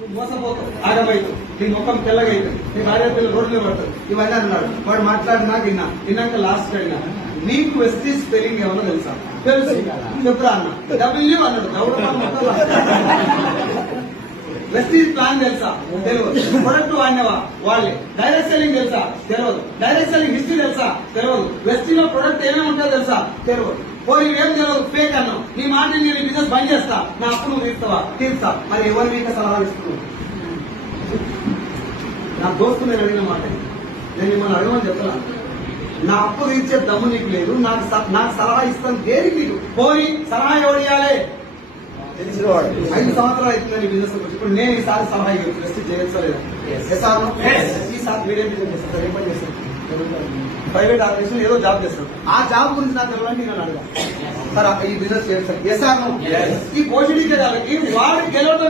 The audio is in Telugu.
నువ్వు మోసపోతావు, ఆగమైతావు, నీ ముఖం తెల్లగా అవుతుంది, నీ భార్య పిల్లలు రోడ్లు పడతారు. ఇవన్నీ అన్నాడు. వాడు మాట్లాడినా విన్నాక లాస్ట్ అడిగినా నీకు వెస్టీ స్పెల్లింగ్ ఏమన్నా తెలుసా? తెలుసు. చెప్పురా అన్న. డబ్ల్యూ అన్నాడు. వెస్టీజ్ ప్లాన్ తెలుసా? తెలియదు. ప్రొడక్ట్ వాడినవా? వాళ్ళే. డైరెక్ట్ సెల్లింగ్ తెలుసా? తెలియదు. డైరెక్ట్ సెల్లింగ్ హిస్టరీ తెలుసా? తెలియదు. వెస్టీలో ప్రొడక్ట్ ఏమేమి ఉంటుందో తెలుసా? తెలియదు. పోయి ఏం తెలియదు, ఫేక్ అన్నావు. నీ మాట నేను బిజినెస్ బంద్ చేస్తా, నా అప్పు నువ్వు తీరుస్తా. మరి ఎవరి మీకు సలహాలు ఇస్తున్నావు? నా దోస్తు నేను అడిగిన మాట, నేను మిమ్మల్ని అడగమని చెప్తున్నా. నా అప్పు తీర్చే దమ్ము నీకు లేదు, నాకు సలహా ఇస్తాను దేనికి? నీకు పోయి సలహా ఎవరు ఇవ్వాలి? 5 సంవత్సరాలు అవుతుందని బిజినెస్ వచ్చి ఇప్పుడు నేను ఈసారి సలహా ఇవ్వచ్చు చేయొచ్చలేదు. ఈసారి మీడియం బిజినెస్ చేస్తాను, ఏం పని చేస్తాను? ప్రైవేట్ ఆర్గనైజేషన్ ఏదో జాబ్ చేస్తాను. ఆ జాబ్ గురించి నాకు తెలియాలంటే నేను అడగా సార్ ఈ బిజినెస్ చేస్తాను. ఈ పోషిడీ వాడికి గెలవడం